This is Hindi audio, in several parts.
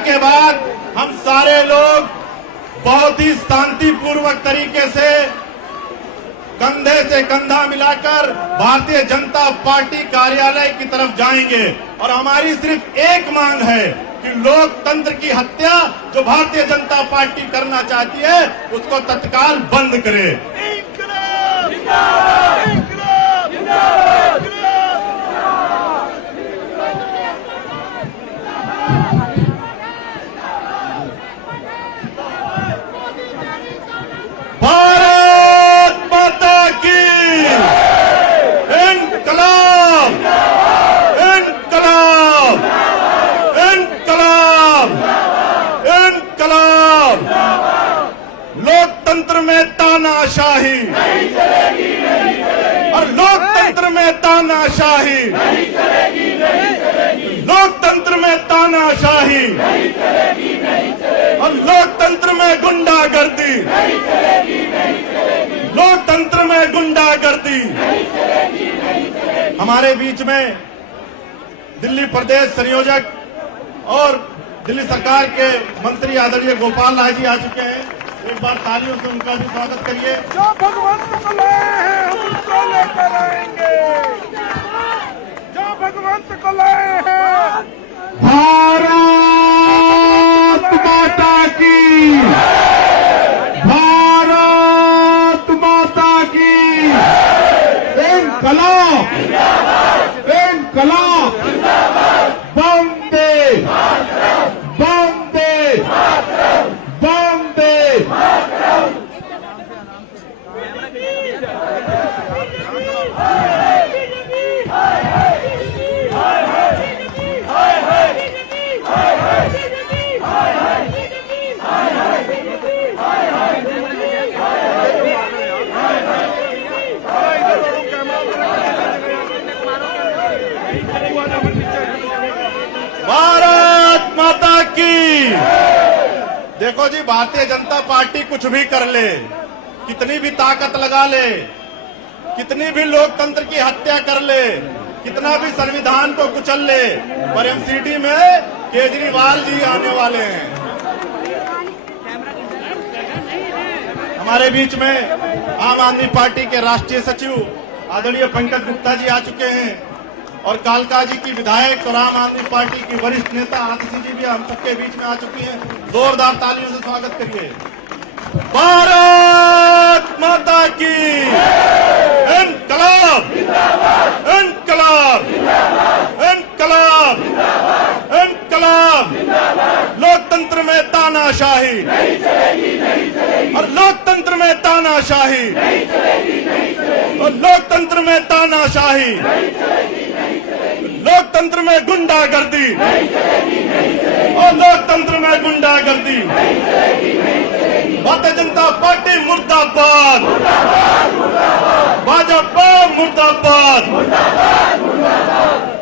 के बाद हम सारे लोग बहुत ही शांतिपूर्वक तरीके से कंधे से कंधा मिलाकर भारतीय जनता पार्टी कार्यालय की तरफ जाएंगे और हमारी सिर्फ एक मांग है कि लोकतंत्र की हत्या जो भारतीय जनता पार्टी करना चाहती है उसको तत्काल बंद करे। भारत माता की इनकलाब, इनकलाब, इनकलाब, इनकलाब। लोकतंत्र में तानाशाही नहीं चलेगी, नहीं चलेगी। और लोकतंत्र में तानाशाही नहीं चलेगी, नहीं चलेगी। लोकतंत्र में तानाशाही नहीं चलेगी, नहीं चलेगी। और लोकतंत्र में गुंडागर्दी नहीं चलेगी, नहीं चलेगी। लोकतंत्र में गुंडागर्दी नहीं चलेगी, नहीं चलेगी। हमारे बीच में दिल्ली प्रदेश संयोजक और दिल्ली सरकार के मंत्री आदरणीय गोपाल राय जी आ चुके हैं। एक बार तालियों से उनका भी स्वागत करिए। जो भगवंत को लाए हैं हम उनको लेकर आएंगे, जो भगवंत को लाए हैं। भारत माता की, भारत माता की इनकलाब, इनकलाब, वंदे वंदे वंदे। भारत माता की। देखो जी, भारतीय जनता पार्टी कुछ भी कर ले, कितनी भी ताकत लगा ले, कितनी भी लोकतंत्र की हत्या कर ले, कितना भी संविधान को कुचल ले, पर एमसीडी में केजरीवाल जी आने वाले हैं। हमारे बीच में आम आदमी पार्टी के राष्ट्रीय सचिव आदरणीय पंकज गुप्ता जी आ चुके हैं और कालका जी की विधायक और आम आदमी पार्टी की वरिष्ठ नेता आतिशी जी भी हम सबके बीच में आ चुकी हैं। जोरदार तालियों से स्वागत करिए। भारत माता की इनकलाब, इनकलाब, इनकलाब, इनकलाब। लोकतंत्र में तानाशाही नहीं चलेगी, नहीं चलेगी। और लोकतंत्र में तानाशाही नहीं चलेगी, नहीं चलेगी। और लोकतंत्र में तानाशाही, नहीं चलेगी, नहीं चलेगी। लोकतंत्र में गुंडागर्दी नहीं चलेगी, नहीं चलेगी। और लोकतंत्र में गुंडागर्दी। नहीं चलेगी, नहीं चलेगी। भारतीय जनता पार्टी मुर्दाबाद, मुर्दाबाद, मुर्दाबाद, भाजपा मुर्दाबाद। मुर्दाबाद, मुर्दाबाद।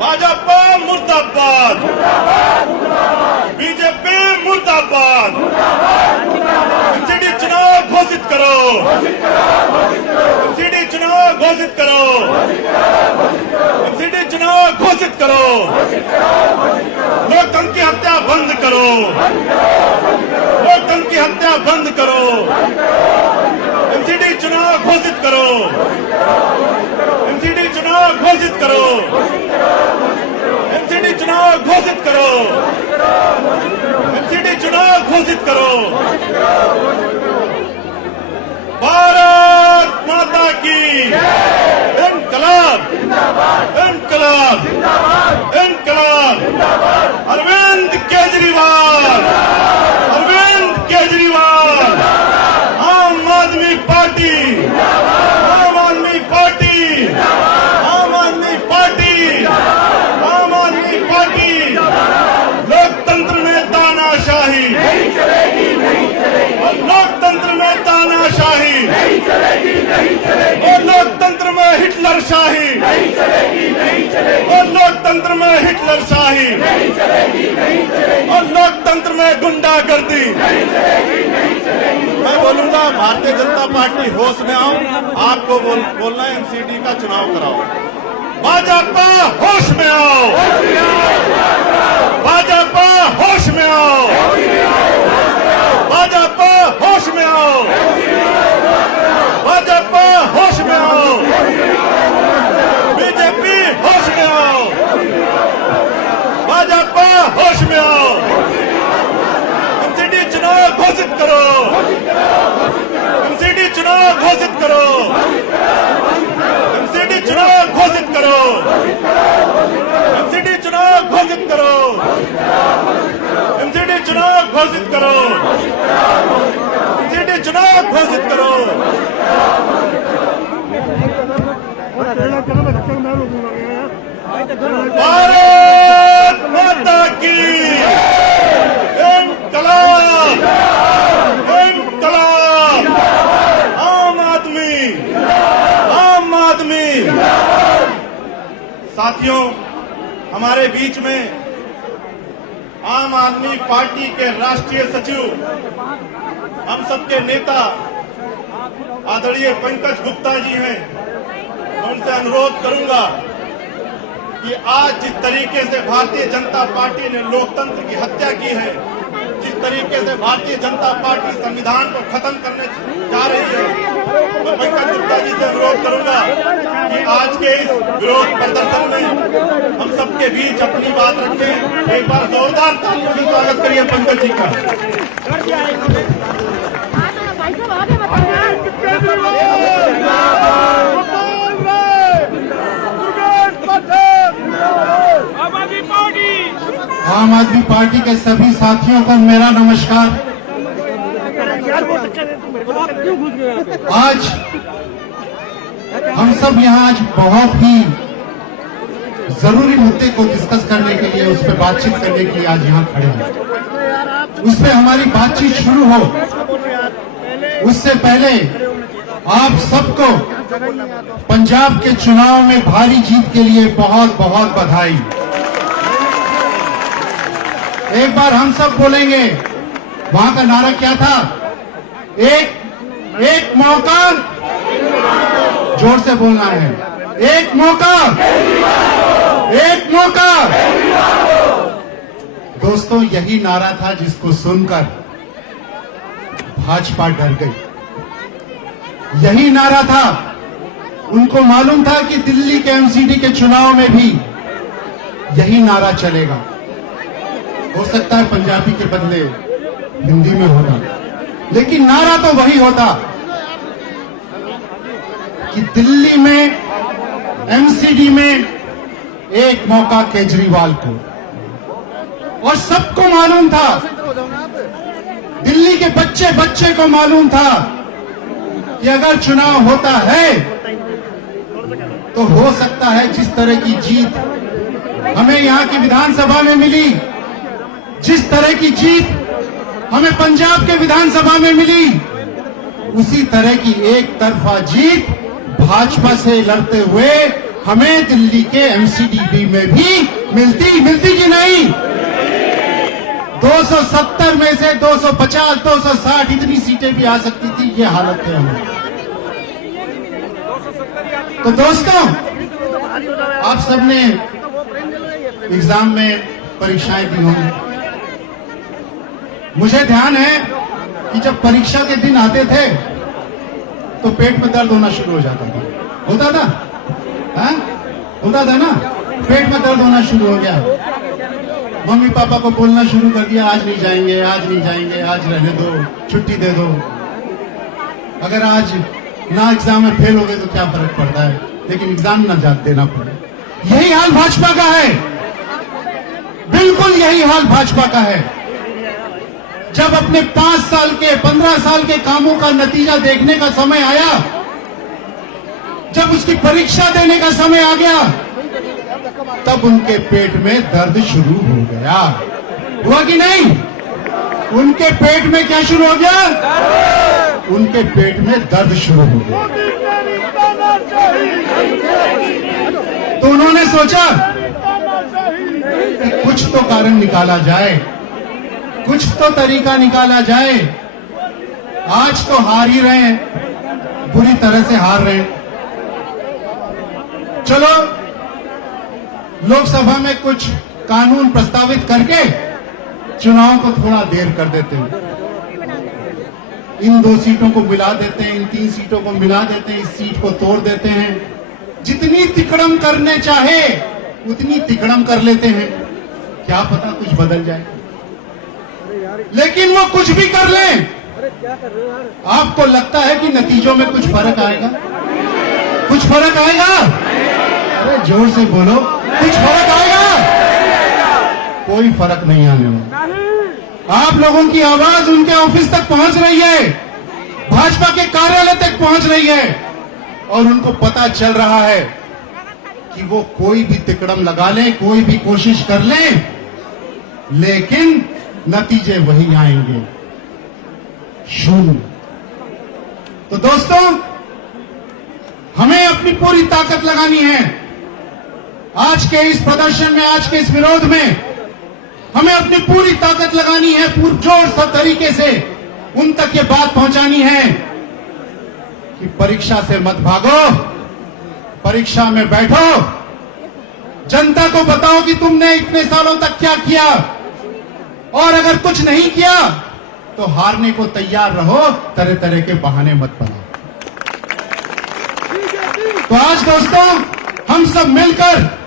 भाजपा मुर्दाबाद, मुर्दाबाद, मुर्दाबाद, बीजेपी मुर्दाबाद। मुर्दाबाद, मुर्दाबाद। एमसीडी चुनाव घोषित करो, घोषित करो, घोषित करो। एमसीडी चुनाव घोषित करो, घोषित करो, घोषित करो। एमसीडी चुनाव घोषित करो। घोषित करो, घोषित करो। लोकतंत्र की हत्या बंद करो, बंद करो, बंद करो। लोकतंत्र की हत्या बंद करो। बंद करो, बंद करो। एमसीडी चुनाव घोषित करो, घोषित करो, घोषित करो। एमसीडी चुनाव घोषित करो, घोषित करो, घोषित करो। एमसीडी चुनाव घोषित करो, घोषित करो, घोषित करो। एमसीडी चुनाव घोषित करो। घोषित करो, घोषित करो। भारत माता की इनकलाब, जिंदाबाद, इनकलाब, जिंदाबाद, इनकलाब। जिंदाबाद। अरविंद केजरीवाल, अरविंद केजरीवाल। आम आदमी पार्टी, आम आदमी पार्टी, आम आदमी पार्टी, आम आदमी पार्टी। लोकतंत्र में तानाशाही नहीं चलेगी, नहीं चलेगी। और लोकतंत्र में तानाशाही नहीं चलेगी, नहीं चलेगी। और लोकतंत्र में हिटलरशाही, नहीं चलेगी, नहीं चलेगी। और लोकतंत्र में हिटलरशाही, नहीं चलेगी, नहीं चलेगी। और लोकतंत्र में गुंडागर्दी। नहीं चलेगी, नहीं चलेगी। मैं बोलूंगा भारतीय जनता पार्टी होश में आओ, आपको बोलना है एमसीडी का चुनाव कराओ। भाजपा होश में आओ, भाजपा होश में आओ, भाजपा होश में आओ, भाजपा होश में आओ, बीजेपी होश में आओ, भाजपा होश में आओ। एमसीडी चुनाव घोषित करो, एमसीडी चुनाव घोषित करो, एमसीडी चुनाव घोषित करो, एमसीडी चुनाव घोषित करो, एमसीडी चुनाव घोषित करो, एमसीडी चुनाव घोषित करो। भारत माता की इंकलाब, इंकलाब, आम आदमी, आम आदमी। साथियों, हमारे बीच में आम आदमी पार्टी के राष्ट्रीय सचिव, हम सबके नेता आदरणीय पंकज गुप्ता जी हैं। मैं उनसे अनुरोध करूंगा कि आज जिस तरीके से भारतीय जनता पार्टी ने लोकतंत्र की हत्या की है, जिस तरीके से भारतीय जनता पार्टी संविधान को खत्म करने जा रही है, मैं पंकज गुप्ता जी से अनुरोध करूंगा कि आज के इस विरोध प्रदर्शन में हम सबके बीच अपनी बात रखें। एक बार जोरदार तालियों से स्वागत करिए पंकज जी का। आम आदमी पार्टी के सभी साथियों को मेरा नमस्कार। आज हम सब यहाँ आज बहुत ही जरूरी मुद्दे को डिस्कस करने के लिए, उस पर बातचीत करने के लिए आज यहाँ खड़े हैं। उस पर हमारी बातचीत शुरू हो उससे पहले आप सबको पंजाब के चुनाव में भारी जीत के लिए बहुत बहुत बधाई। एक बार हम सब बोलेंगे, वहां का नारा क्या था? एक मौका, जोर से बोलना है, एक मौका, एक मौका। दोस्तों, यही नारा था जिसको सुनकर भाजपा डर गई। यही नारा था, उनको मालूम था कि दिल्ली के एमसीडी के चुनाव में भी यही नारा चलेगा। हो सकता है पंजाबी के बदले हिंदी में होगा, लेकिन नारा तो वही होता कि दिल्ली में एमसीडी में एक मौका केजरीवाल को। और सबको मालूम था, दिल्ली के बच्चे बच्चे को मालूम था कि अगर चुनाव होता है तो हो सकता है जिस तरह की जीत हमें यहां की विधानसभा में मिली, जिस तरह की जीत हमें पंजाब के विधानसभा में मिली, उसी तरह की एक तरफा जीत भाजपा से लड़ते हुए हमें दिल्ली के एमसीडी में भी मिलती कि नहीं? 270 में से 250, 260 इतनी सीटें भी आ सकती थी। ये हालत है हमें। तो दोस्तों, आप सबने एग्जाम में परीक्षाएं दी होंगी। मुझे ध्यान है कि जब परीक्षा के दिन आते थे तो पेट में दर्द होना शुरू हो जाता था। होता था? हाँ? होता था ना? पेट में दर्द होना शुरू हो गया। मम्मी पापा को बोलना शुरू कर दिया, आज नहीं जाएंगे, आज नहीं जाएंगे, आज रहने दो, छुट्टी दे दो। अगर आज ना एग्जाम में फेल हो गए तो क्या फर्क पड़ता है, लेकिन एग्जाम ना देना पड़े। यही हाल भाजपा का है, बिल्कुल यही हाल भाजपा का है। जब अपने 5 साल के 15 साल के कामों का नतीजा देखने का समय आया, जब उसकी परीक्षा देने का समय आ गया, तब उनके पेट में दर्द शुरू हो गया। हुआ कि नहीं? उनके पेट में क्या शुरू हो गया? उनके पेट में दर्द शुरू हो गया। तो उन्होंने सोचा कि कुछ तो कारण निकाला जाए, कुछ तो तरीका निकाला जाए। आज तो हार ही रहे हैं, बुरी तरह से हार रहे हैं। चलो लोकसभा में कुछ कानून प्रस्तावित करके चुनाव को थोड़ा देर कर देते हैं। इन 2 सीटों को मिला देते हैं, इन 3 सीटों को मिला देते हैं, इस सीट को तोड़ देते हैं। जितनी तिकड़म करने चाहे उतनी तिकड़म कर लेते हैं। क्या पता कुछ बदल जाए, लेकिन वो कुछ भी कर लें, आपको लगता है कि नतीजों में कुछ फर्क आएगा? कुछ फर्क आएगा? अरे जोर से बोलो, कुछ फर्क आएगा? कोई फर्क नहीं आने वाला। आप लोगों की आवाज उनके ऑफिस तक पहुंच रही है, भाजपा के कार्यालय तक पहुंच रही है, और उनको पता चल रहा है कि वो कोई भी तिकड़म लगा लें, कोई भी कोशिश कर लें, लेकिन नतीजे वही आएंगे, शून्य। तो दोस्तों, हमें अपनी पूरी ताकत लगानी है। आज के इस प्रदर्शन में, आज के इस विरोध में हमें अपनी पूरी ताकत लगानी है, पुरजोर सा तरीके से उन तक ये बात पहुंचानी है कि परीक्षा से मत भागो, परीक्षा में बैठो, जनता को बताओ कि तुमने इतने सालों तक क्या किया, और अगर कुछ नहीं किया तो हारने को तैयार रहो, तरह तरह के बहाने मत बनाओ। तो आज दोस्तों, हम सब मिलकर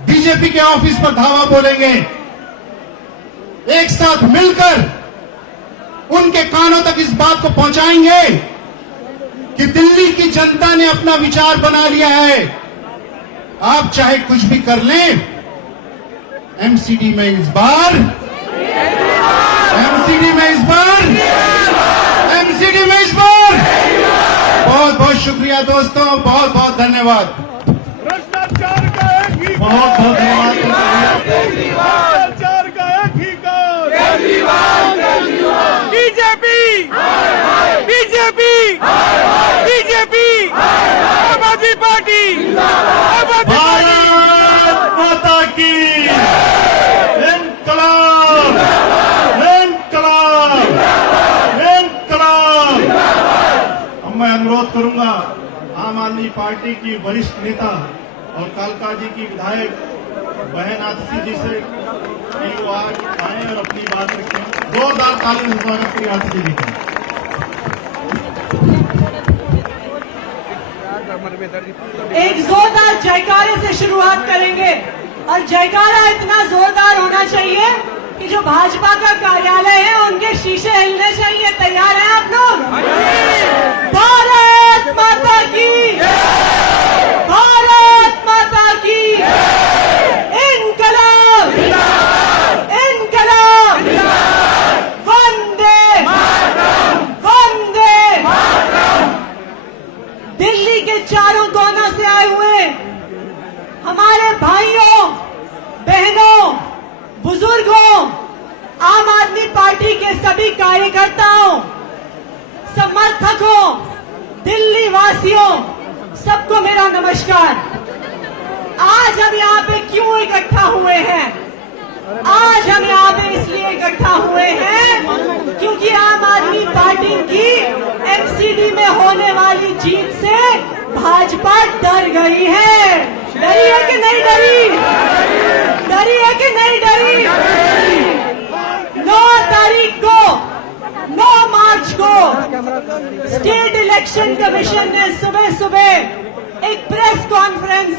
बीजेपी के ऑफिस पर धावा बोलेंगे, एक साथ मिलकर उनके कानों तक इस बात को पहुंचाएंगे कि दिल्ली की जनता ने अपना विचार बना लिया है। आप चाहे कुछ भी कर लें, एमसीडी में इस बार, एमसीडी में इस बार, एमसीडी में इस बार। बहुत बहुत शुक्रिया दोस्तों, बहुत बहुत धन्यवाद। भ्रष्टाचार का एक ही बहुत बहुत धन्यवाद। भ्रष्टाचार का एक ही काज। बीजेपी, बीजेपी, बीजेपी, आम आदमी पार्टी, आम आदमी पार्टी। भारत माता की इंकलाब, इंकलाब, इंकलाब। अब मैं अनुरोध करूंगा आम आदमी पार्टी की वरिष्ठ नेता और कालका जी की विधायक बहन आतिशी जी से कि वो आज आए और अपनी बात रखें। जोरदार तालियों से स्वागत करिए आतिशी जी का। एक जोरदार जयकारे से शुरुआत करेंगे, और जयकारा इतना जोरदार होना चाहिए कि जो भाजपा का कार्यालय है उनके शीशे हिलने चाहिए। तैयार हैं आप लोग? भारत माता की, भारत माता की, इनकलाब, इनकलाब, वंदे वंदे। दिल्ली के चारों कोनों से आए हुए हमारे भाइयों, बहनों, बुजुर्गों, आम आदमी पार्टी के सभी कार्यकर्ताओं, समर्थकों, दिल्ली वासियों, सबको मेरा नमस्कार। आज हम यहाँ पे क्यों इकट्ठा हुए हैं? आज हम यहाँ पे इसलिए इकट्ठा हुए हैं क्योंकि आम आदमी पार्टी की एमसीडी में होने वाली जीत से भाजपा डर गई है। डरी है कि नहीं डरी? डरी है कि नहीं डरी? 9 तारीख को, 9 मार्च को स्टेट इलेक्शन कमीशन ने सुबह सुबह एक प्रेस कॉन्फ्रेंस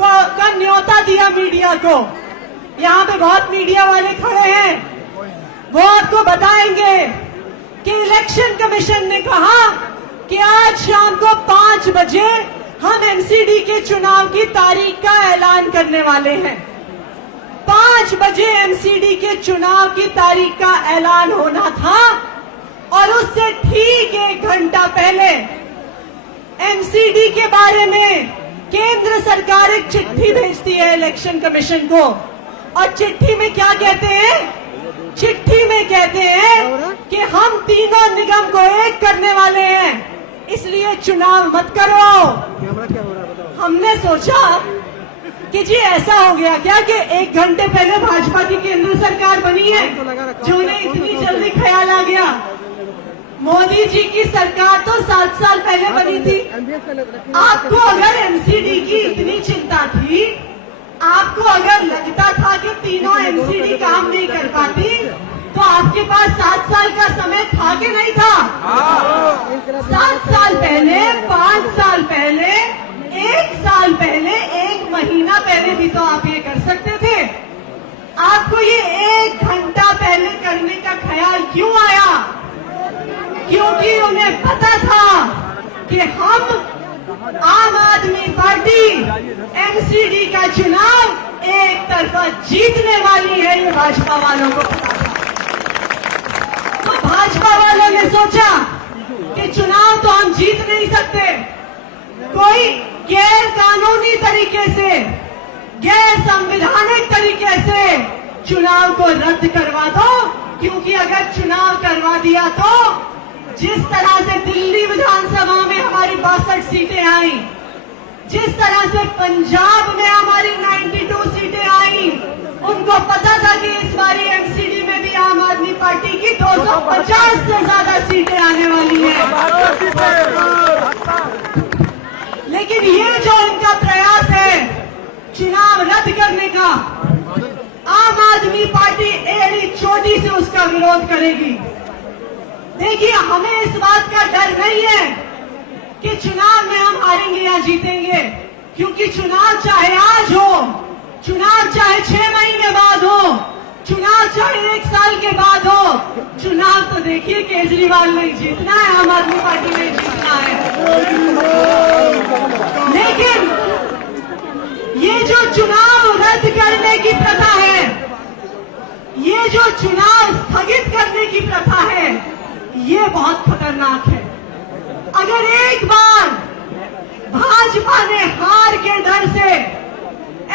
का न्योता दिया मीडिया को। यहाँ पे बहुत मीडिया वाले खड़े हैं, वो आपको बताएंगे कि इलेक्शन कमीशन ने कहा कि आज शाम को 5 बजे हम एमसीडी के चुनाव की तारीख का ऐलान करने वाले हैं। 5 बजे एमसीडी के चुनाव की तारीख का ऐलान होना था, और उससे ठीक 1 घंटा पहले एमसीडी के बारे में केंद्र सरकार एक चिट्ठी भेजती है इलेक्शन कमीशन को। और चिट्ठी में क्या कहते हैं? चिट्ठी में कहते हैं कि हम तीनों निगम को एक करने वाले हैं, इसलिए चुनाव मत करो। हमने सोचा कि जी ऐसा हो गया क्या कि 1 घंटे पहले भाजपा की केंद्र सरकार बनी है जो उन्हें इतनी जल्दी ख्याल आ गया। मोदी जी की सरकार तो 7 साल पहले बनी थी। आपको अगर एमसीडी की इतनी चिंता थी आपको अगर लगता था कि तीनों एमसीडी काम नहीं कर पाती तो आपके पास 7 साल का समय था कि नहीं था? 7 साल पहले, 5 साल पहले, 1 साल पहले, 1 महीना पहले भी तो आप ये कर सकते थे। आपको ये 1 घंटा पहले करने का ख्याल क्यों आया? क्योंकि उन्हें पता था कि हम आम आदमी पार्टी एमसीडी का चुनाव एक तरफा जीतने वाली है, ये भाजपा वालों को पता था। तो भाजपा वालों ने सोचा कि चुनाव तो हम जीत नहीं सकते, कोई गैर कानूनी तरीके से, गैर संवैधानिक तरीके से चुनाव को रद्द करवा दो। क्योंकि अगर चुनाव करवा दिया तो जिस तरह से दिल्ली विधानसभा में हमारी 62 सीटें आई, जिस तरह से पंजाब में हमारी 92 सीटें आई, उनको पता था कि इस बारी एमसीडी में भी आम आदमी पार्टी की 250 से ज्यादा सीटें आने वाली हैं। लेकिन ये जो इनका प्रयास है चुनाव रद्द करने का, आम आदमी पार्टी एड़ी चोटी से उसका विरोध करेगी। देखिए, हमें इस बात का डर नहीं है कि चुनाव में हम हारेंगे या जीतेंगे, क्योंकि चुनाव चाहे आज हो, चुनाव चाहे 6 महीने बाद हो, चुनाव चाहे 1 साल के बाद हो, चुनाव तो देखिए केजरीवाल नहीं जीतना है, आम आदमी पार्टी नहीं जीतना है। लेकिन ये जो चुनाव रद्द करने की प्रथा है, ये जो चुनाव स्थगित करने की प्रथा है, ये बहुत खतरनाक है। अगर एक बार भाजपा ने हार के डर से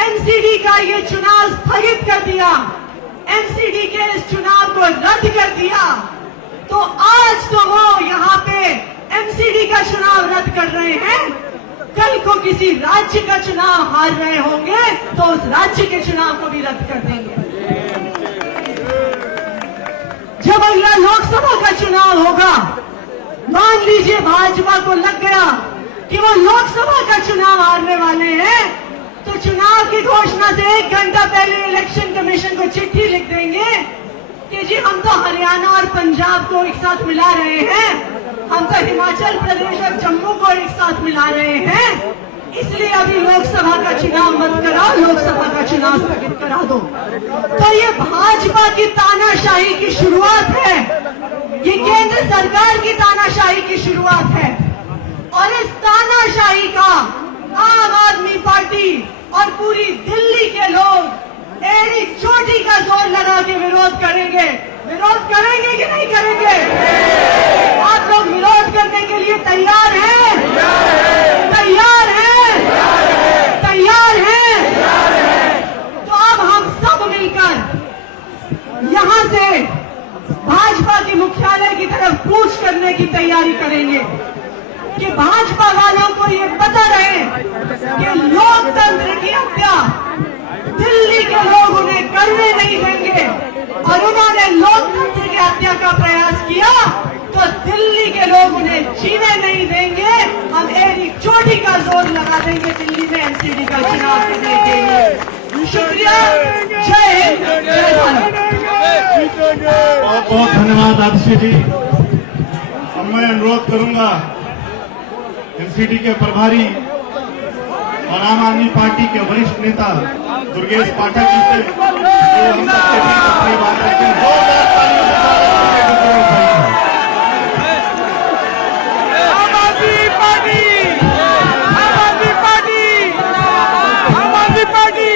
एमसीडी का ये चुनाव स्थगित कर दिया, एमसीडी के इस चुनाव को रद्द कर दिया, तो आज तो वो यहाँ पे एमसीडी का चुनाव रद्द कर रहे हैं, कल को किसी राज्य का चुनाव हार रहे होंगे तो उस राज्य के चुनाव को भी रद्द कर देंगे। जब अगला लोकसभा का चुनाव होगा, मान लीजिए भाजपा को लग गया कि वो लोकसभा का चुनाव हारने वाले हैं, तो चुनाव की घोषणा से 1 घंटा पहले इलेक्शन कमीशन को चिट्ठी लिख देंगे कि जी हम तो हरियाणा और पंजाब को एक साथ मिला रहे हैं, हम तो हिमाचल प्रदेश और जम्मू को एक साथ मिला रहे हैं, इसलिए अभी लोकसभा का चुनाव मत कराओ, लोकसभा का चुनाव स्थगित करा दो। तो ये भाजपा की तानाशाही की शुरुआत है, ये केंद्र सरकार की तानाशाही की शुरुआत है, और इस तानाशाही का आम आदमी पार्टी और पूरी दिल्ली के लोग एड़ी चोटी का जोर लगा के विरोध करेंगे। विरोध करेंगे कि नहीं करेंगे? आप लोग विरोध करने के लिए तैयार हैं? तैयार हैं? तैयार हैं? तो अब हम सब मिलकर यहाँ से भाजपा के मुख्यालय की तरफ कूच करने की तैयारी करेंगे कि भाजपा वालों को ये पता रहे कि लोकतंत्र की हत्या दिल्ली के लोग उन्हें करने नहीं देंगे, और उन्होंने लोकतंत्र की हत्या का प्रयास किया तो दिल्ली के लोग उन्हें जीने नहीं देंगे। हम एड़ी चोटी का जोर लगा देंगे दिल्ली में एमसीडी का चुनाव करने के लिए। शुक्रिया, जय हिंद, जय भारत। बहुत बहुत धन्यवाद आदित्य जी। अब मैं अनुरोध करूंगा एमसीडी के प्रभारी और आम आदमी पार्टी के वरिष्ठ नेता दुर्गेश पाठक जी से जो हम सबके बीच अपनी बात रखें। जोरदार तालियों से स्वागत करें। आम आदमी पार्टी, आम आदमी पार्टी, आम आदमी पार्टी।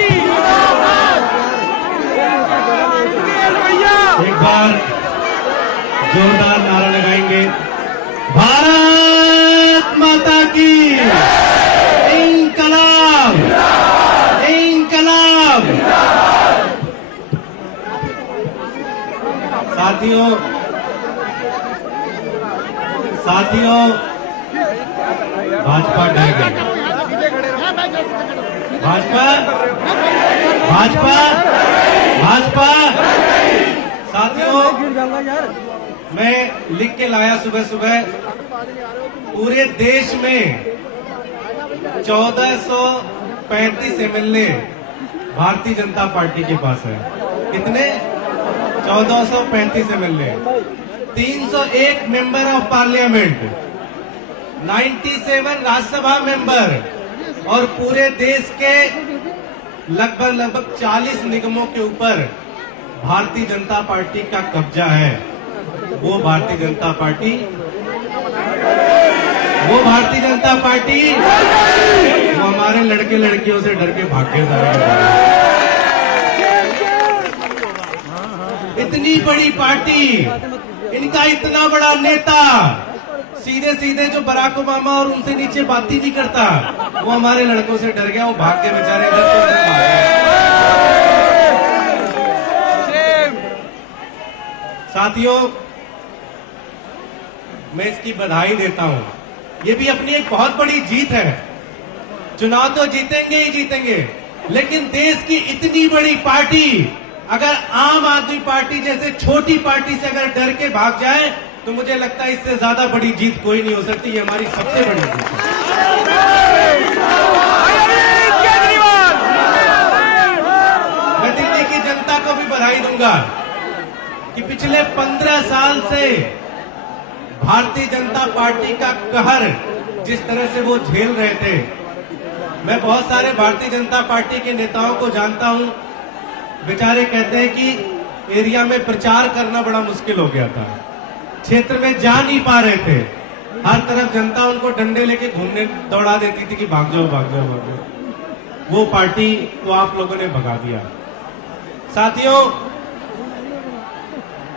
भैया एक बार जोरदार नारा लगाएंगे, भारत माता की इंकलाब, इंकलाब। साथियों भाजपा डर गई। भाजपा साथियों, मैं लिख के लाया सुबह सुबह, पूरे देश में 1435 एमएलए भारतीय जनता पार्टी के पास है। कितने? 1435 MLA, 301 member of parliament, 97 Rajya Sabha member और पूरे देश के लगभग 40 निगमों के ऊपर भारतीय जनता पार्टी का कब्जा है। वो भारतीय जनता पार्टी वो हमारे लड़के लड़कियों से डर के भाग के इतनी बड़ी पार्टी, इनका इतना बड़ा नेता सीधे सीधे जो बराक ओबामा और उनसे नीचे बात ही नहीं करता, वो हमारे लड़कों से डर गया, वो भाग के बेचारे इधर से उधर भाग गए। साथियों, मैं इसकी बधाई देता हूं। ये भी अपनी एक बहुत बड़ी जीत है। चुनाव तो जीतेंगे ही जीतेंगे, लेकिन देश की इतनी बड़ी पार्टी अगर आम आदमी पार्टी जैसे छोटी पार्टी से अगर डर के भाग जाए तो मुझे लगता है इससे ज्यादा बड़ी जीत कोई नहीं हो सकती। ये हमारी सबसे बड़ी जीत है। मैं दिल्ली की जनता को भी बधाई दूंगा कि पिछले 15 साल से भारतीय जनता पार्टी का कहर जिस तरह से वो झेल रहे थे। मैं बहुत सारे भारतीय जनता पार्टी के नेताओं को जानता हूं, बेचारे कहते हैं कि एरिया में प्रचार करना बड़ा मुश्किल हो गया था, क्षेत्र में जा नहीं पा रहे थे, हर तरफ जनता उनको डंडे लेके घूमने दौड़ा देती थी कि भाग जाओ भाग जाओ भाग जाओ। वो पार्टी को आप लोगों ने भगा दिया। साथियों,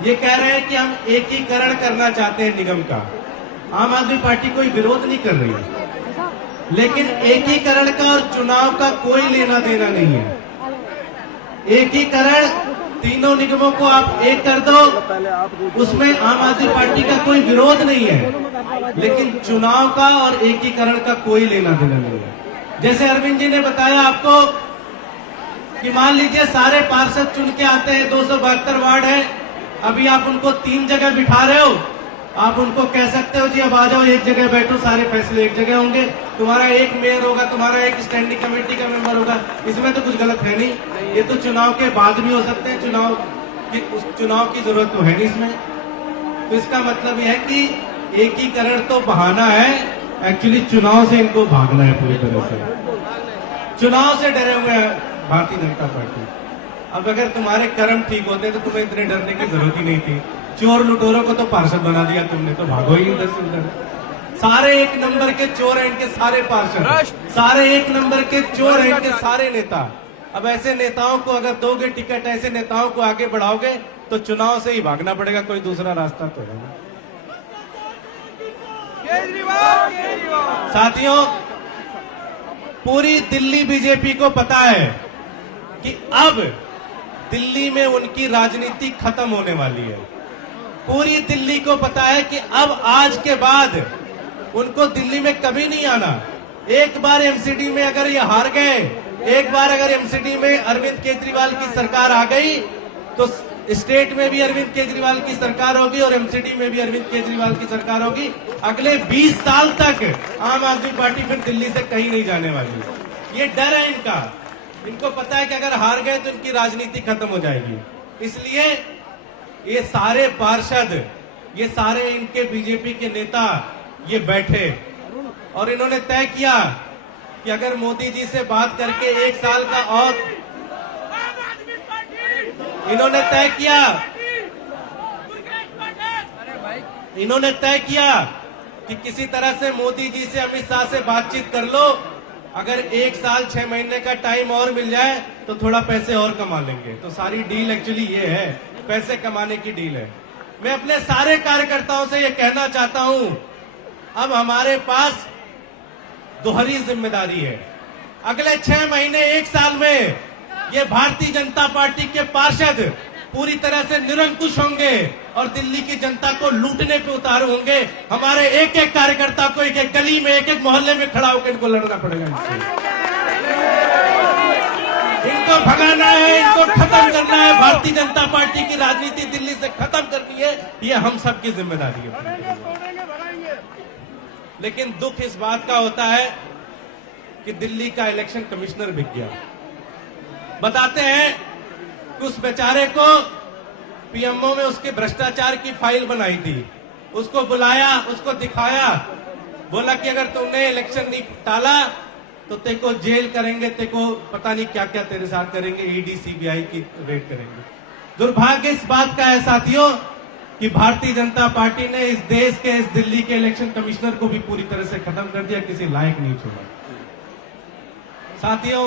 ये कह रहे हैं कि हम एकीकरण करना चाहते हैं निगम का। आम आदमी पार्टी कोई विरोध नहीं कर रही है, लेकिन एकीकरण का और चुनाव का कोई लेना देना नहीं है। एकीकरण, तीनों निगमों को आप एक कर दो, उसमें आम आदमी पार्टी का कोई विरोध नहीं है, लेकिन चुनाव का और एकीकरण का कोई लेना देना नहीं है। जैसे अरविंद जी ने बताया आपको कि मान लीजिए सारे पार्षद चुन के आते हैं, 272 वार्ड है, अभी आप उनको 3 जगह बिठा रहे हो, आप उनको कह सकते हो जी अब आ जाओ एक जगह बैठो, सारे फैसले एक जगह होंगे, तुम्हारा एक मेयर होगा, तुम्हारा एक स्टैंडिंग कमेटी का मेंबर होगा, इसमें तो कुछ गलत है नहीं। ये तो चुनाव के बाद भी हो सकते हैं, चुनाव की जरूरत तो है नहीं इसमें। तो इसका मतलब यह है कि एकीकरण तो बहाना है, एक्चुअली चुनाव से इनको भागना है पूरी तरह से। चुनाव से डरे हुए हैं भारतीय जनता पार्टी। अब अगर तुम्हारे कर्म ठीक होते तो तुम्हें इतने डरने की जरूरत ही नहीं थी। चोर लुटेरों को तो पार्षद बना दिया तुमने, तो भागो ही इधर से उधर। सारे एक नंबर के चोर हैं इनके सारे पार्षद, सारे एक नंबर के चोर हैं इनके सारे नेता। अब ऐसे नेताओं को अगर दोगे टिकट, ऐसे नेताओं को आगे बढ़ाओगे तो चुनाव से ही भागना पड़ेगा, कोई दूसरा रास्ता तो है। साथियों, पूरी दिल्ली बीजेपी को पता है कि अब दिल्ली में उनकी राजनीति खत्म होने वाली है। पूरी दिल्ली को पता है कि अब आज के बाद उनको दिल्ली में कभी नहीं आना। एक बार एमसीडी में अगर ये हार गए, एक बार अगर एमसीडी में अरविंद केजरीवाल की सरकार आ गई तो स्टेट में भी अरविंद केजरीवाल की सरकार होगी और एमसीडी में भी अरविंद केजरीवाल की सरकार होगी। अगले 20 साल तक आम आदमी पार्टी फिर दिल्ली से कहीं नहीं जाने वाली। ये डर है इनका, इनको पता है कि अगर हार गए तो इनकी राजनीति खत्म हो जाएगी। इसलिए ये सारे पार्षद, ये सारे इनके बीजेपी के नेता ये बैठे और इन्होंने तय किया कि अगर मोदी जी से बात करके 1 साल का और इन्होंने तय किया कि किसी तरह से मोदी जी से, अमित शाह से बातचीत कर लो, अगर 1 साल 6 महीने का टाइम और मिल जाए तो थोड़ा पैसे और कमा लेंगे। तो सारी डील एक्चुअली ये है, पैसे कमाने की डील है। मैं अपने सारे कार्यकर्ताओं से ये कहना चाहता हूं, अब हमारे पास दोहरी जिम्मेदारी है। अगले 6 महीने 1 साल में ये भारतीय जनता पार्टी के पार्षद पूरी तरह से निरंकुश होंगे और दिल्ली की जनता को लूटने पे उतारू होंगे। हमारे एक एक कार्यकर्ता को एक एक गली में, एक एक मोहल्ले में खड़ा होकर इनको लड़ना पड़ेगा। इनको भगाना है, इनको खत्म करना है। भारतीय जनता पार्टी की राजनीति दिल्ली से खत्म करनी है, ये हम सबकी जिम्मेदारी है। लेकिन दुख इस बात का होता है कि दिल्ली का इलेक्शन कमिश्नर बिक गया। बताते हैं कि उस बेचारे को पीएमओ में उसके भ्रष्टाचार की फाइल बनाई थी, उसको बुलाया, उसको दिखाया, बोला कि अगर तुमने इलेक्शन नहीं टाला तो तेको जेल करेंगे, तेको पता नहीं क्या क्या तेरे साथ करेंगे, ईडी सीबीआई की रेड करेंगे। दुर्भाग्य इस बात का है साथियों कि भारतीय जनता पार्टी ने इस देश के, इस दिल्ली के इलेक्शन कमिश्नर को भी पूरी तरह से खत्म कर दिया, किसी लायक नहीं छोड़ा। साथियों,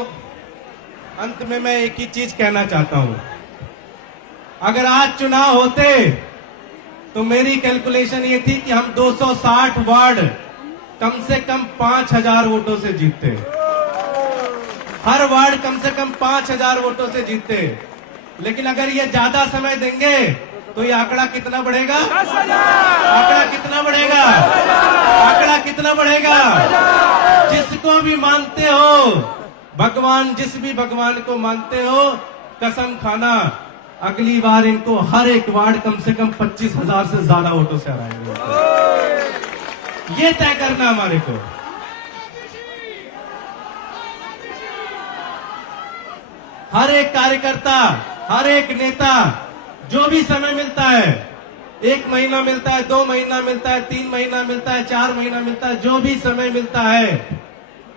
अंत में मैं एक ही चीज कहना चाहता हूं, अगर आज चुनाव होते तो मेरी कैलकुलेशन ये थी कि हम 260 वार्ड कम से कम 5000 वोटों से जीतते, हर वार्ड कम से कम 5000 वोटों से जीतते। लेकिन अगर ये ज्यादा समय देंगे तो ये आंकड़ा कितना बढ़ेगा? आंकड़ा कितना बढ़ेगा? आंकड़ा कितना बढ़ेगा? जिसको भी मानते हो भगवान, जिस भी भगवान को मानते हो, कसम खाना अगली बार इनको हर एक वार्ड कम से कम 25,000 से ज्यादा वोटों से हराएंगे। ये तय करना हमारे को। हर एक कार्यकर्ता, हर एक नेता, जो भी समय मिलता है, 1 महीना मिलता है, 2 महीना मिलता है, 3 महीना मिलता है, 4 महीना मिलता है, जो भी समय मिलता है,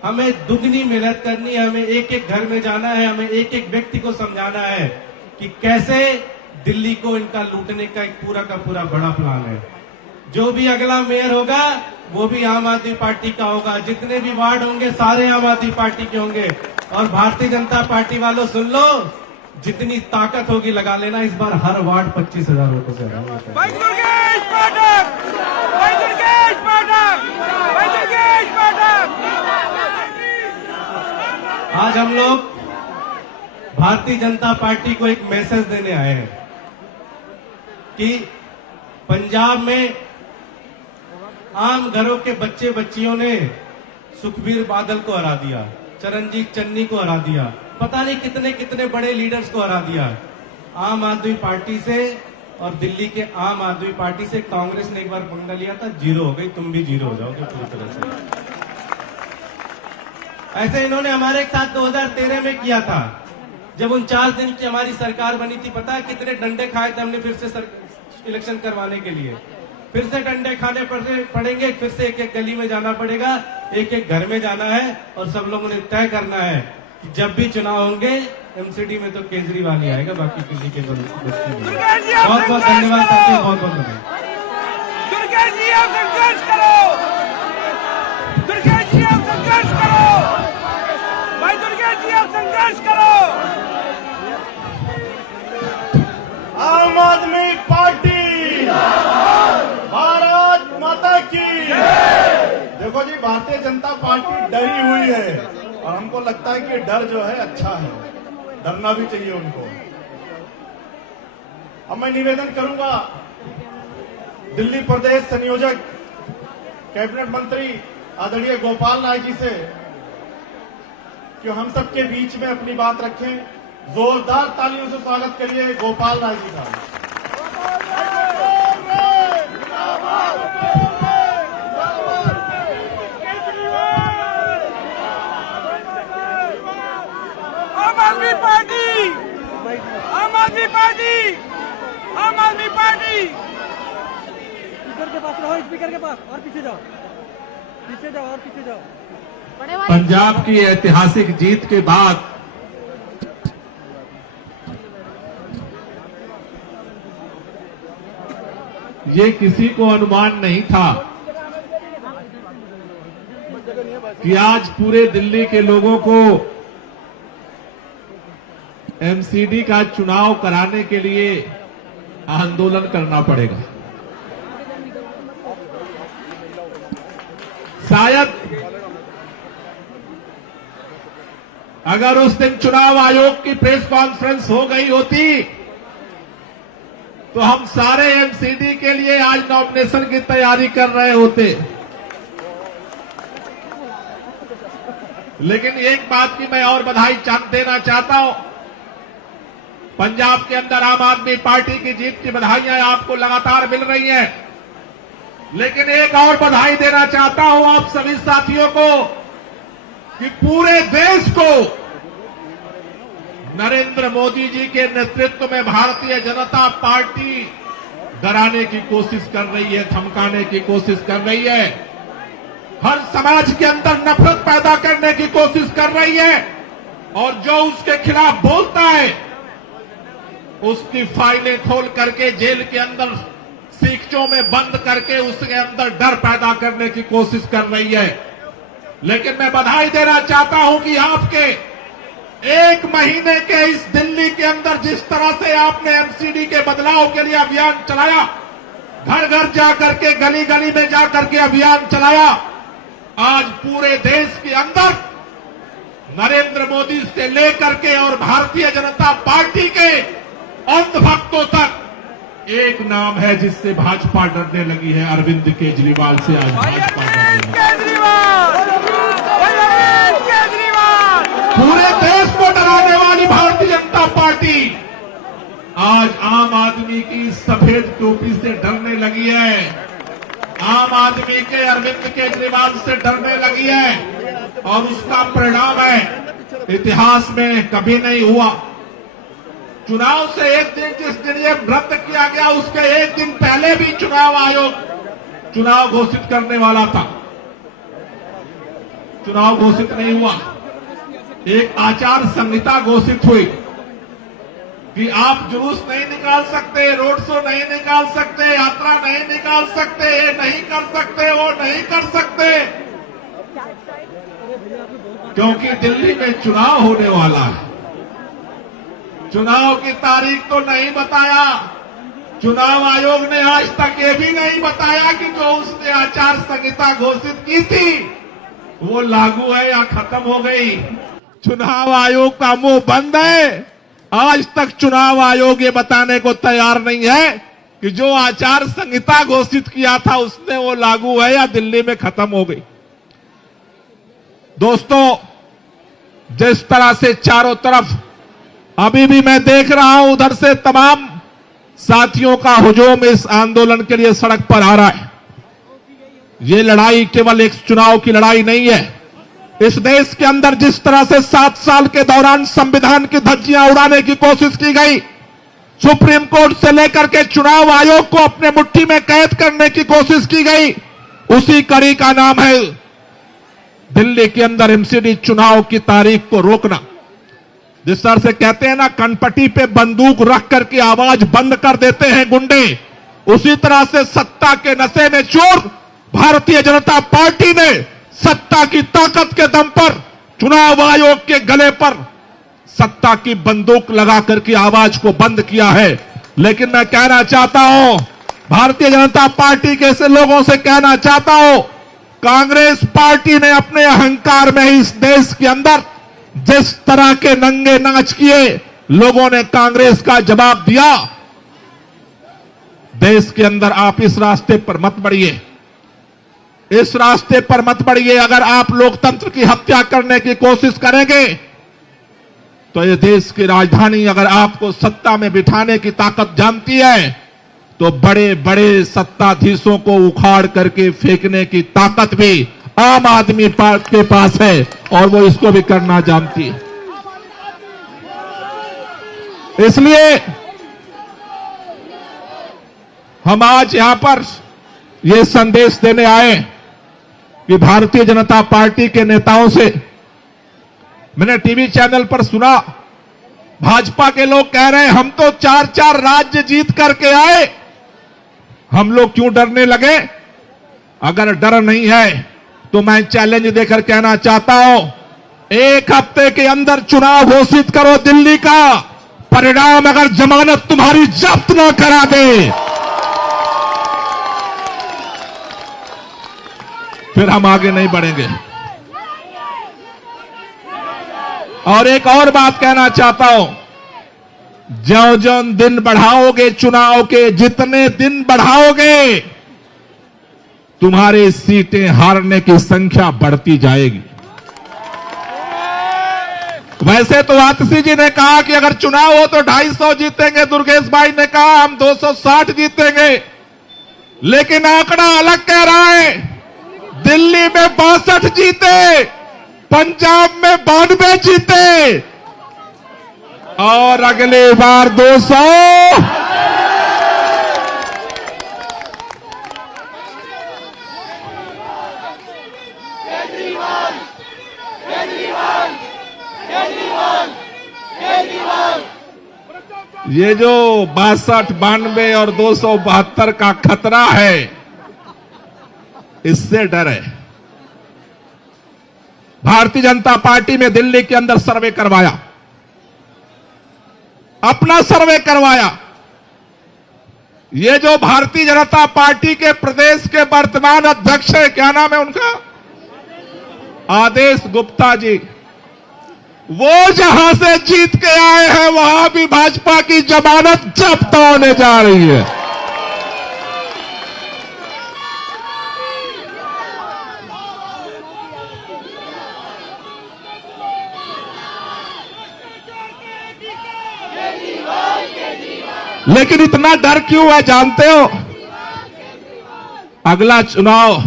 हमें दुगनी मेहनत करनी है। हमें एक एक घर में जाना है, हमें एक एक व्यक्ति को समझाना है कि कैसे दिल्ली को इनका लूटने का एक पूरा का पूरा बड़ा प्लान है। जो भी अगला मेयर होगा वो भी आम आदमी पार्टी का होगा, जितने भी वार्ड होंगे सारे आम आदमी पार्टी के होंगे। और भारतीय जनता पार्टी वालों सुन लो, जितनी ताकत होगी लगा लेना, इस बार हर वार्ड 25,000 वोटों से हराएंगे। भाई दुर्गेश पाठक, भाई दुर्गेश पाठक, भाई दुर्गेश पाठक। आज हम लोग भारतीय जनता पार्टी को एक मैसेज देने आए हैं कि पंजाब में आम घरों के बच्चे बच्चियों ने सुखबीर बादल को हरा दिया, चरणजीत चन्नी को हरा दिया, पता नहीं कितने कितने बड़े लीडर्स को हरा दिया। आम आदमी पार्टी से और दिल्ली के आम आदमी पार्टी से कांग्रेस ने एक बार पंगा लिया था, 0 हो गई, तुम भी 0 हो जाओगे पूरी तरह से। ऐसे इन्होंने हमारे साथ 2013 में किया था, जब 49 दिन की हमारी सरकार बनी थी। पता है कितने डंडे खाए थे हमने फिर से इलेक्शन करवाने के लिए। फिर से डंडे खाने पड़ेंगे, फिर से एक एक गली में जाना पड़ेगा, एक एक घर में जाना है और सब लोगों ने तय करना है कि जब भी चुनाव होंगे एमसीडी में तो केजरीवाल ही आएगा, बाकी किसी के बस की नहीं। बहुत बहुत धन्यवाद साथियों, बहुत बहुत धन्यवाद। दुर्गेश जी आप संघर्ष करो, दुर्गेश जी आप संघर्ष करो, भाई दुर्गेश जी आप संघर्ष करो। आम आदमी पार्टी, भारत माता की। देखो जी, भारतीय जनता पार्टी डरी हुई है और हमको लगता है कि डर जो है अच्छा है, डरना भी चाहिए उनको। अब मैं निवेदन करूंगा दिल्ली प्रदेश संयोजक कैबिनेट मंत्री आदरणीय गोपाल राय जी से कि हम सबके बीच में अपनी बात रखें। जोरदार तालियों से स्वागत करिए गोपाल राय जी का। आम आदमी पार्टी, आम आदमी पार्टी, आम आदमी पार्टी। स्पीकर के पास रहो, स्पीकर के पास, और पीछे जाओ, पीछे जाओ और पीछे जाओ। पंजाब की ऐतिहासिक जीत के बाद ये किसी को अनुमान नहीं था कि आज पूरे दिल्ली के लोगों को एमसीडी का चुनाव कराने के लिए आंदोलन करना पड़ेगा। शायद अगर उस दिन चुनाव आयोग की प्रेस कॉन्फ्रेंस हो गई होती तो हम सारे एमसीडी के लिए आज नॉमिनेशन की तैयारी कर रहे होते। लेकिन एक बात की मैं और बधाई देना चाहता हूं, पंजाब के अंदर आम आदमी पार्टी की जीत की बधाइयां आपको लगातार मिल रही हैं। लेकिन एक और बधाई देना चाहता हूं आप सभी साथियों को कि पूरे देश को नरेंद्र मोदी जी के नेतृत्व में भारतीय जनता पार्टी डराने की कोशिश कर रही है, धमकाने की कोशिश कर रही है, हर समाज के अंदर नफरत पैदा करने की कोशिश कर रही है, और जो उसके खिलाफ बोलता है उसकी फाइलें खोल करके जेल के अंदर सीखचों में बंद करके उसके अंदर डर पैदा करने की कोशिश कर रही है। लेकिन मैं बधाई देना चाहता हूं कि आपके 1 महीने के इस दिल्ली के अंदर जिस तरह से आपने एमसीडी के बदलाव के लिए अभियान चलाया, घर घर जाकर के गली गली में जाकर के अभियान चलाया, आज पूरे देश के अंदर नरेंद्र मोदी से लेकर के और भारतीय जनता पार्टी के अंधभक्तों तक एक नाम है जिससे भाजपा डरने लगी है, अरविंद केजरीवाल से आज भाजपा डरने लगी। पूरे देश को डराने वाली भारतीय जनता पार्टी आज आम आदमी की सफेद टोपी से डरने लगी है, आम आदमी के अरविंद केजरीवाल से डरने लगी है, और उसका परिणाम है इतिहास में कभी नहीं हुआ। चुनाव से एक दिन जिस दिन ये रद्द किया गया उसके एक दिन पहले भी चुनाव आयोग चुनाव घोषित करने वाला था, चुनाव घोषित नहीं हुआ। एक आचार संहिता घोषित हुई कि आप जुलूस नहीं निकाल सकते, रोड शो नहीं निकाल सकते, यात्रा नहीं निकाल सकते, ये नहीं कर सकते, वो नहीं कर सकते, क्योंकि दिल्ली में चुनाव होने वाला है। चुनाव की तारीख तो नहीं बताया, चुनाव आयोग ने आज तक ये भी नहीं बताया कि जो उसने आचार संहिता घोषित की थी वो लागू है या खत्म हो गई। चुनाव आयोग का मुंह बंद है, आज तक चुनाव आयोग ये बताने को तैयार नहीं है कि जो आचार संहिता घोषित किया था उसने वो लागू है या दिल्ली में खत्म हो गई। दोस्तों, जिस तरह से चारों तरफ अभी भी मैं देख रहा हूं उधर से तमाम साथियों का हुजूम इस आंदोलन के लिए सड़क पर आ रहा है। ये लड़ाई केवल एक चुनाव की लड़ाई नहीं है। इस देश के अंदर जिस तरह से 7 साल के दौरान संविधान की धज्जियां उड़ाने की कोशिश की गई, सुप्रीम कोर्ट से लेकर के चुनाव आयोग को अपने मुट्ठी में कैद करने की कोशिश की गई, उसी कड़ी का नाम है दिल्ली के अंदर एमसीडी चुनाव की तारीख को रोकना। जिस तरह से कहते हैं ना, कनपटी पे बंदूक रख करके आवाज बंद कर देते हैं गुंडे, उसी तरह से सत्ता के नशे में चोर भारतीय जनता पार्टी ने सत्ता की ताकत के दम पर चुनाव आयोग के गले पर सत्ता की बंदूक लगा करके आवाज को बंद किया है। लेकिन मैं कहना चाहता हूं, भारतीय जनता पार्टी के ऐसे लोगों से कहना चाहता हूं, कांग्रेस पार्टी ने अपने अहंकार में इस देश के अंदर जिस तरह के नंगे नाच किए, लोगों ने कांग्रेस का जवाब दिया। देश के अंदर आप इस रास्ते पर मत बढ़िए, इस रास्ते पर मत बढ़िए। अगर आप लोकतंत्र की हत्या करने की कोशिश करेंगे तो ये देश की राजधानी अगर आपको सत्ता में बिठाने की ताकत जानती है तो बड़े बड़े सत्ताधीशों को उखाड़ करके फेंकने की ताकत भी आम आदमी के पास है, और वो इसको भी करना जानती है। इसलिए हम आज यहां पर ये संदेश देने आए कि भारतीय जनता पार्टी के नेताओं से मैंने टीवी चैनल पर सुना, भाजपा के लोग कह रहे हैं हम तो 4-4 राज्य जीत करके आए, हम लोग क्यों डरने लगे। अगर डर नहीं है तो मैं चैलेंज देकर कहना चाहता हूं, 1 हफ्ते के अंदर चुनाव घोषित करो दिल्ली का, परिणाम अगर जमानत तुम्हारी जब्त ना करा दे फिर हम आगे नहीं बढ़ेंगे। और एक और बात कहना चाहता हूं, ज्यों-ज्यों दिन बढ़ाओगे चुनाव के, जितने दिन बढ़ाओगे तुम्हारी सीटें हारने की संख्या बढ़ती जाएगी। वैसे तो आतिशी जी ने कहा कि अगर चुनाव हो तो 250 जीतेंगे, दुर्गेश भाई ने कहा हम 260 जीतेंगे, लेकिन आंकड़ा अलग कह रहा है। दिल्ली में 62 जीते, पंजाब में 92 जीते, और अगली बार 200। ये जो 62, 92 और 272 का खतरा है, इससे डर है। भारतीय जनता पार्टी में दिल्ली के अंदर सर्वे करवाया, अपना सर्वे करवाया। ये जो भारतीय जनता पार्टी के प्रदेश के वर्तमान अध्यक्ष है, क्या नाम है उनका, आदेश गुप्ता जी, वो जहां से जीत के आए हैं वहां भी भाजपा की जमानत जब्त होने जा रही है। लेकिन इतना डर क्यों है जानते हो? अगला चुनाव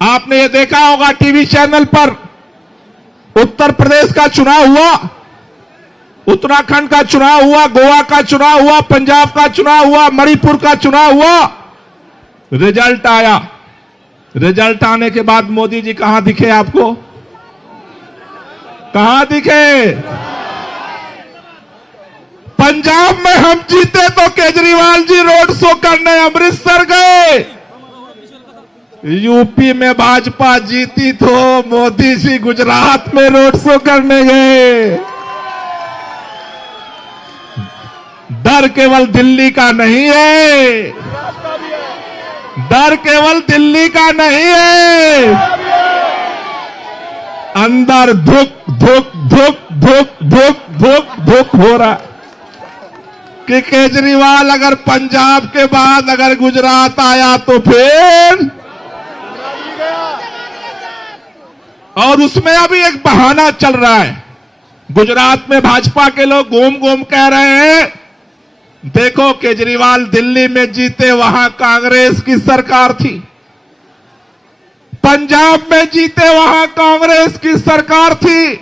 आपने ये देखा होगा टीवी चैनल पर, उत्तर प्रदेश का चुनाव हुआ, उत्तराखंड का चुनाव हुआ, गोवा का चुनाव हुआ, पंजाब का चुनाव हुआ, मणिपुर का चुनाव हुआ, रिजल्ट आया। रिजल्ट आने के बाद मोदी जी कहां दिखे आपको? कहां दिखे? पंजाब में हम जीते तो केजरीवाल जी रोड शो करने अमृतसर गए, यूपी में भाजपा जीती तो मोदी जी गुजरात में रोड शो करने गए। डर केवल दिल्ली का नहीं है, डर केवल दिल्ली का नहीं है, अंदर धुक धुक धुक धुक धुक धुक धुक हो रहा कि केजरीवाल अगर पंजाब के बाद अगर गुजरात आया तो फिर, और उसमें अभी एक बहाना चल रहा है। गुजरात में भाजपा के लोग घूम घूम कह रहे हैं, देखो केजरीवाल दिल्ली में जीते वहां कांग्रेस की सरकार थी, पंजाब में जीते वहां कांग्रेस की सरकार थी,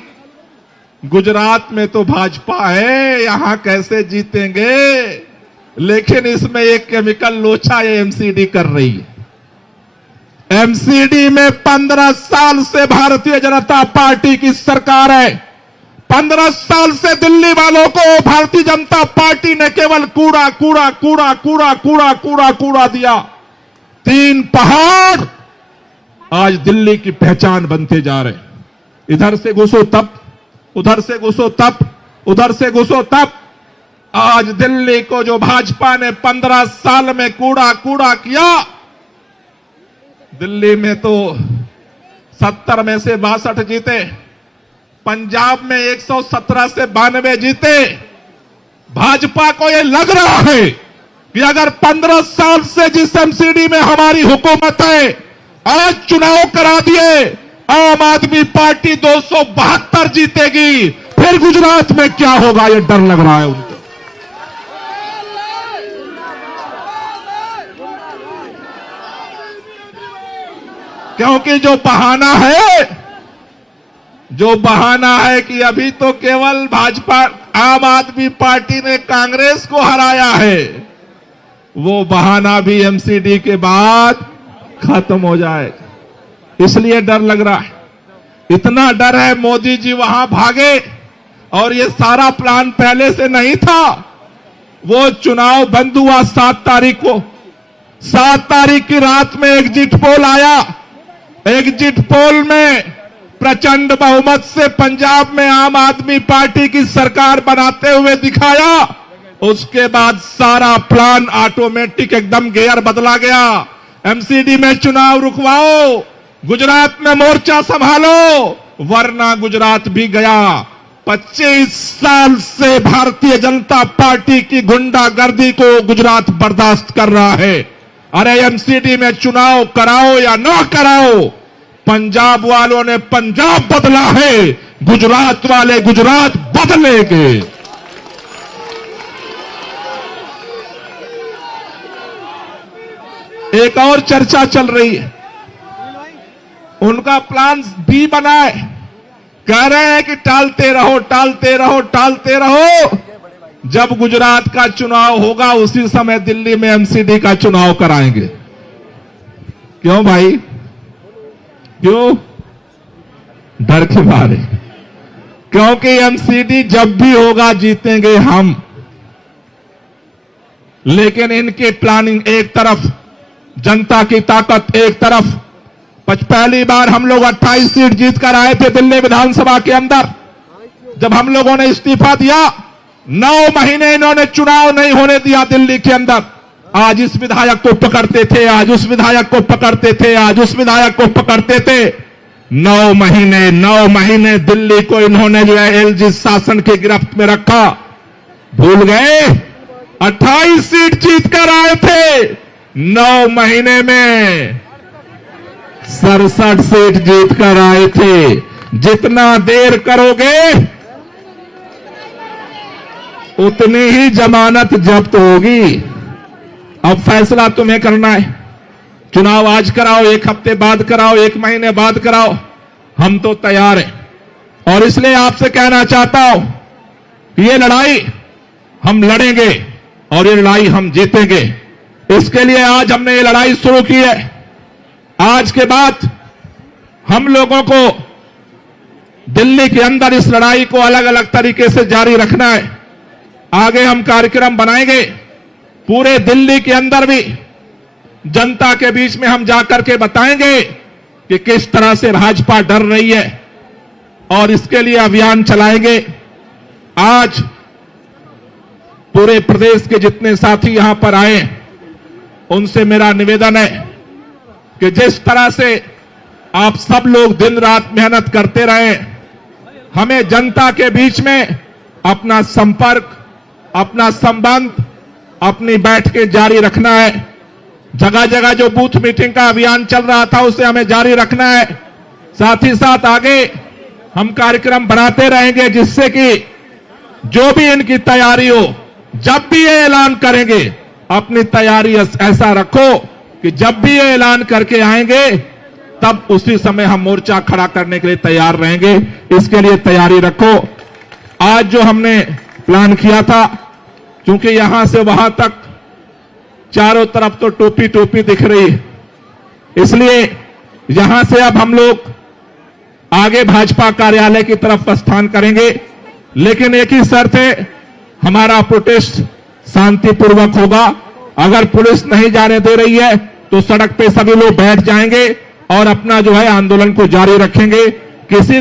गुजरात में तो भाजपा है, यहां कैसे जीतेंगे? लेकिन इसमें एक केमिकल लोचा ये एमसीडी कर रही है। एमसीडी में 15 साल से भारतीय जनता पार्टी की सरकार है। 15 साल से दिल्ली वालों को भारतीय जनता पार्टी ने केवल कूड़ा कूड़ा कूड़ा कूड़ा कूड़ा कूड़ा कूड़ा दिया। 3 पहाड़ आज दिल्ली की पहचान बनते जा रहे। इधर से घुसो तप, उधर से घुसो तप, उधर से घुसो तप। आज दिल्ली को जो भाजपा ने 15 साल में कूड़ा कूड़ा किया, दिल्ली में तो 70 में से 62 जीते, पंजाब में 117 से 92 जीते। भाजपा को यह लग रहा है कि अगर 15 साल से जिस एमसीडी में हमारी हुकूमत है, आज चुनाव करा दिए, आम आदमी पार्टी 272 जीतेगी, फिर गुजरात में क्या होगा, यह डर लग रहा है उनको। क्योंकि जो बहाना है कि अभी तो केवल भाजपा आम आदमी पार्टी ने कांग्रेस को हराया है, वो बहाना भी एमसीडी के बाद खत्म हो जाए, इसलिए डर लग रहा है। इतना डर है मोदी जी वहां भागे, और ये सारा प्लान पहले से नहीं था। वो चुनाव बंद हुआ 7 तारीख को, 7 तारीख की रात में एग्जिट पोल आया। एग्जिट पोल में प्रचंड बहुमत से पंजाब में आम आदमी पार्टी की सरकार बनाते हुए दिखाया। उसके बाद सारा प्लान ऑटोमेटिक एकदम गियर बदला गया। एमसीडी में चुनाव रुकवाओ, गुजरात में मोर्चा संभालो, वरना गुजरात भी गया। 25 साल से भारतीय जनता पार्टी की गुंडागर्दी को गुजरात बर्दाश्त कर रहा है। अरे एमसीडी में चुनाव कराओ या ना कराओ, पंजाब वालों ने पंजाब बदला है, गुजरात वाले गुजरात बदलेंगे। एक और चर्चा चल रही है, उनका प्लान भी बना है। कह रहे हैं कि टालते रहो टालते रहो टालते रहो, जब गुजरात का चुनाव होगा उसी समय दिल्ली में एमसीडी का चुनाव कराएंगे। क्यों भाई, क्यों? डर के मारे, क्योंकि एमसीडी जब भी होगा जीतेंगे हम। लेकिन इनकी प्लानिंग एक तरफ, जनता की ताकत एक तरफ। पहली बार हम लोग 28 सीट जीत कर आए थे दिल्ली विधानसभा के अंदर। जब हम लोगों ने इस्तीफा दिया, 9 महीने इन्होंने चुनाव नहीं होने दिया दिल्ली के अंदर। आज इस विधायक को पकड़ते थे, आज उस विधायक को पकड़ते थे, आज उस विधायक को पकड़ते थे। 9 महीने दिल्ली को इन्होंने जो है एलजी शासन की गिरफ्त में रखा। भूल गए? 28 सीट जीत कर आए थे, 9 महीने में 67 सीट जीत कर आए थे। जितना देर करोगे उतनी ही जमानत जब्त होगी। अब फैसला तुम्हें करना है। चुनाव आज कराओ, 1 हफ्ते बाद कराओ, 1 महीने बाद कराओ, हम तो तैयार हैं। और इसलिए आपसे कहना चाहता हूं कि ये लड़ाई हम लड़ेंगे और ये लड़ाई हम जीतेंगे। इसके लिए आज हमने ये लड़ाई शुरू की है। आज के बाद हम लोगों को दिल्ली के अंदर इस लड़ाई को अलग अलग तरीके से जारी रखना है। आगे हम कार्यक्रम बनाएंगे, पूरे दिल्ली के अंदर भी जनता के बीच में हम जाकर के बताएंगे कि किस तरह से भाजपा डर रही है, और इसके लिए अभियान चलाएंगे। आज पूरे प्रदेश के जितने साथी यहां पर आए, उनसे मेरा निवेदन है कि जिस तरह से आप सब लोग दिन रात मेहनत करते रहे, हमें जनता के बीच में अपना संपर्क, अपना संबंध, अपनी बैठकें जारी रखना है। जगह जगह जो बूथ मीटिंग का अभियान चल रहा था उसे हमें जारी रखना है। साथ ही साथ आगे हम कार्यक्रम बनाते रहेंगे, जिससे कि जो भी इनकी तैयारी हो, जब भी ये ऐलान करेंगे अपनी तैयारी ऐसा रखो कि जब भी ये ऐलान करके आएंगे तब उसी समय हम मोर्चा खड़ा करने के लिए तैयार रहेंगे। इसके लिए तैयारी रखो। आज जो हमने प्लान किया था, क्योंकि यहां से वहां तक चारों तरफ तो टोपी टोपी दिख रही है, इसलिए यहां से अब हम लोग आगे भाजपा कार्यालय की तरफ प्रस्थान करेंगे। लेकिन एक ही शर्त है, हमारा प्रोटेस्ट शांतिपूर्वक होगा। अगर पुलिस नहीं जाने दे रही है तो सड़क पे सभी लोग बैठ जाएंगे और अपना जो है आंदोलन को जारी रखेंगे। किसी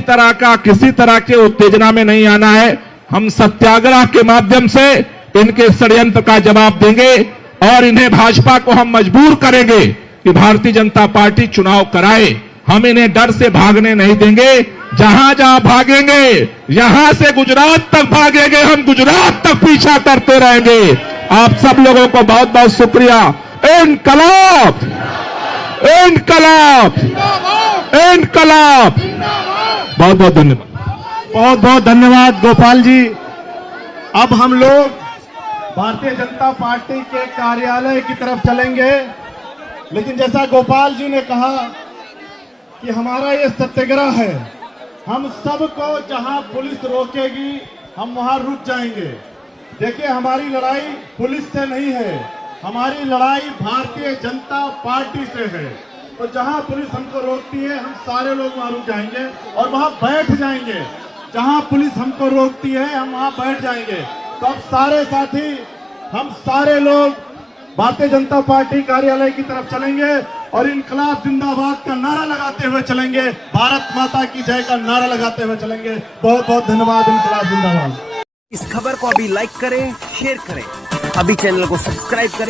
तरह के उत्तेजना में नहीं आना है। हम सत्याग्रह के माध्यम से इनके षड्यंत्र का जवाब देंगे और इन्हें, भाजपा को हम मजबूर करेंगे कि भारतीय जनता पार्टी चुनाव कराए। हम इन्हें डर से भागने नहीं देंगे। जहां जहां भागेंगे, यहां से गुजरात तक भागेंगे, हम गुजरात तक पीछा करते रहेंगे। आप सब लोगों को बहुत बहुत शुक्रिया। इनकलाब, इनकलाब, इनकलाब। बहुत बहुत धन्यवाद। बहुत बहुत धन्यवाद गोपाल जी। अब हम लोग भारतीय जनता पार्टी के कार्यालय की तरफ चलेंगे, लेकिन जैसा गोपाल जी ने कहा कि हमारा ये सत्याग्रह है, हम सबको जहां पुलिस रोकेगी हम वहां रुक जाएंगे। देखिए, हमारी लड़ाई पुलिस से नहीं है, हमारी लड़ाई भारतीय जनता पार्टी से है। तो जहां पुलिस हमको रोकती है हम सारे लोग वहां रुक जाएंगे और वहां बैठ जाएंगे। जहां पुलिस हमको रोकती है हम वहां बैठ जाएंगे। तो अब सारे साथी, हम सारे लोग भारतीय जनता पार्टी कार्यालय की तरफ चलेंगे और इनकलाब जिंदाबाद का नारा लगाते हुए चलेंगे, भारत माता की जय का नारा लगाते हुए चलेंगे। बहुत बहुत धन्यवाद। इनकलाब जिंदाबाद। इस खबर को अभी लाइक करें, शेयर करें, अभी चैनल को सब्सक्राइब करें।